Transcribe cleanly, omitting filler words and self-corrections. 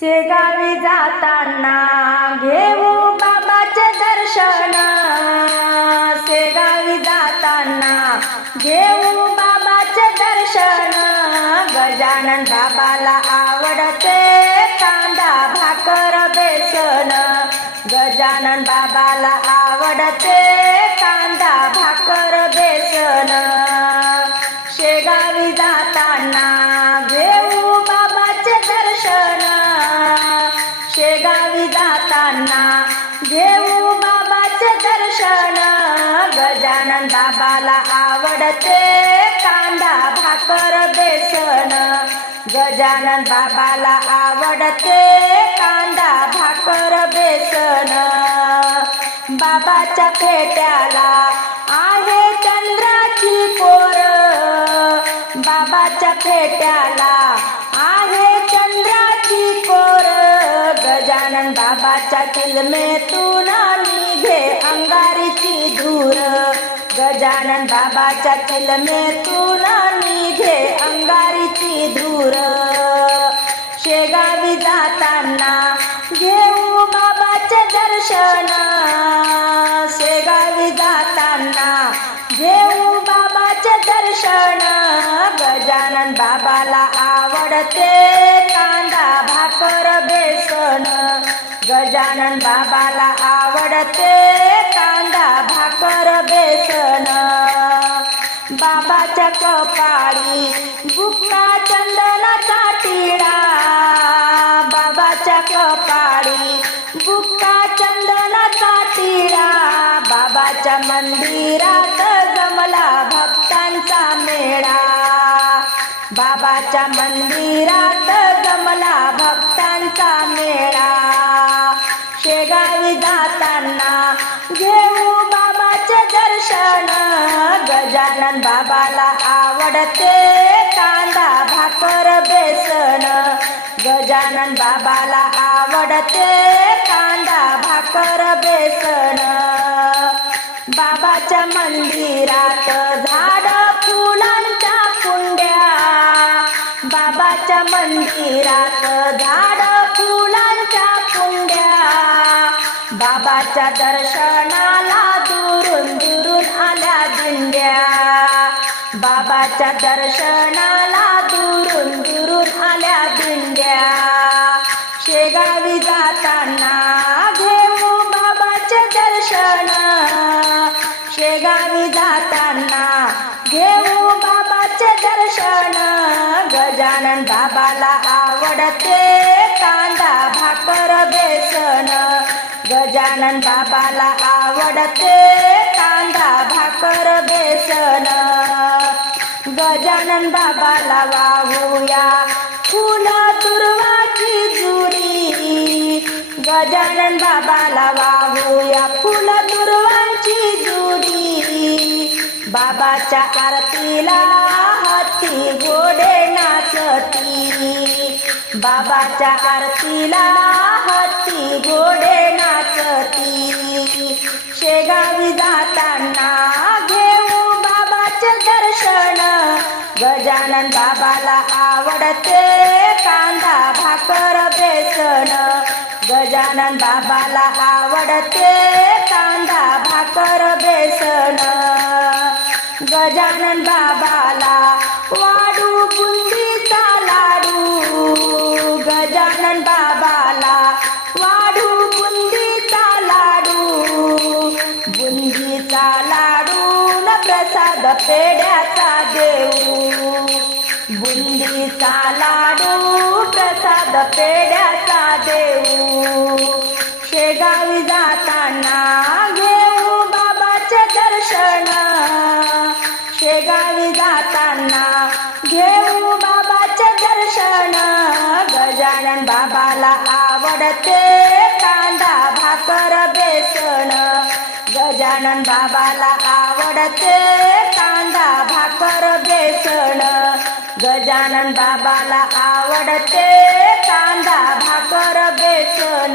शेगावी जाताना घेऊ बाबाचे दर्शन, शेगावी जाताना घेऊ बाबाचे दर्शन. गजानन बाबाला आवडते कांदा भाकर बेसन, गजानन बाबाला आवडते कांदा भाकर बेसन. शेगावी जाताना घेऊ बाबाचे दर्शन, शेगावी जाताना घेऊ बाबाचे दर्शन. गजानन बाबाला आवडते कांदा भाकर बेसन, गजानन बाबाला आवडते कांदा भाकर बेसन. बाबाच्या फेट्याला आहे चंद्राची कोर, बाबाच्या फेट्याला आहे चंद्राची कोर. गजानन बाबाच्या चिलमेतून निघे अंगारीची धूर, गजानन बाबाच्या चिलमेतून निघे अंगारीची धूर. शेगावी जाताना घेऊ बाबाचे दर्शन, शेगावी जाताना घेऊ बाबाचे दर्शन. गजानन बाबाला आवडते कांदा भाकर बेसन, गजानन बाबाला आवडते कांदा भाकर बेसन. बाबाच्या कपाळी बुक्का चंदनाचा टिळा, बाबाच्या कपाळी बुक्का चंदनाचा टिळा. बाबाच्या मंदिरात जमला भक्तांचा मेळा, बाबाच्या मंदिरात जमला भक्तांचा मेळा. शेगावी जाताना घेऊ बाबाचे दर्शन, गजानन बाबाला आवडते कांदा भाकर बेसन, गजानन बाबाला आवडते कांदा भाकर बेसन. बाबाच्या मंदिरात झाड फुलांच्या कुंड्या, बाबाच्या मंदिरात झाड फुलांच्या कुंड्या. बाबाच्या दर्शनाला दुरून दुरून आल्या दिंड्या, बाबाच्या दर्शनाला दुरून दुरून आल्या दिंड्या. शेगावी जाताना घेऊ बाबाचे दर्शन, शेगावी जाताना घेऊ बाबाचे दर्शन. गजानन बाबाला आवडते कांदा भाकर बेसन, गजानन बाबाला आवडते कांदा भाकर बेसन. गजानन बाबाला वाहूया फुल दुर्वाची जुडी, गजानन बाबाला वाहूया फुल दुर्वाची जुडी. बाबाच्या आरतीला हत्ती घोडे नाचती, बाबाच्या आरतीला हत्ती घोडे नाचती. शेगावी जाताना घेऊ बाबाचे दर्शन, गजानन बाबाला आवडते कांदा भाकर बेसन, गजानन बाबाला आवडते कांदा भाकर बेसन. गजानन बाबाला वाढू बुंदीचा लाडू, गजानन बाबाला वाढू बुंदीचा लाडू, बुंदीचा लाडू न प्रसाद पेढ्याचा देऊ, बुंदीचा लाडू प्रसाद पेढ्याचा देऊ. शेगावी जाताना घेऊ बाबाचे दर्शन, शेगावी जाताना घेऊ बाबाचे दर्शन. गजानन बाबाला आवडते कांदा भाकर बेसन, गजानन बाबाला आवडते कांदा भाकर बेसन, गजानन बाबाला आवडते कांदा भाकर बेसन.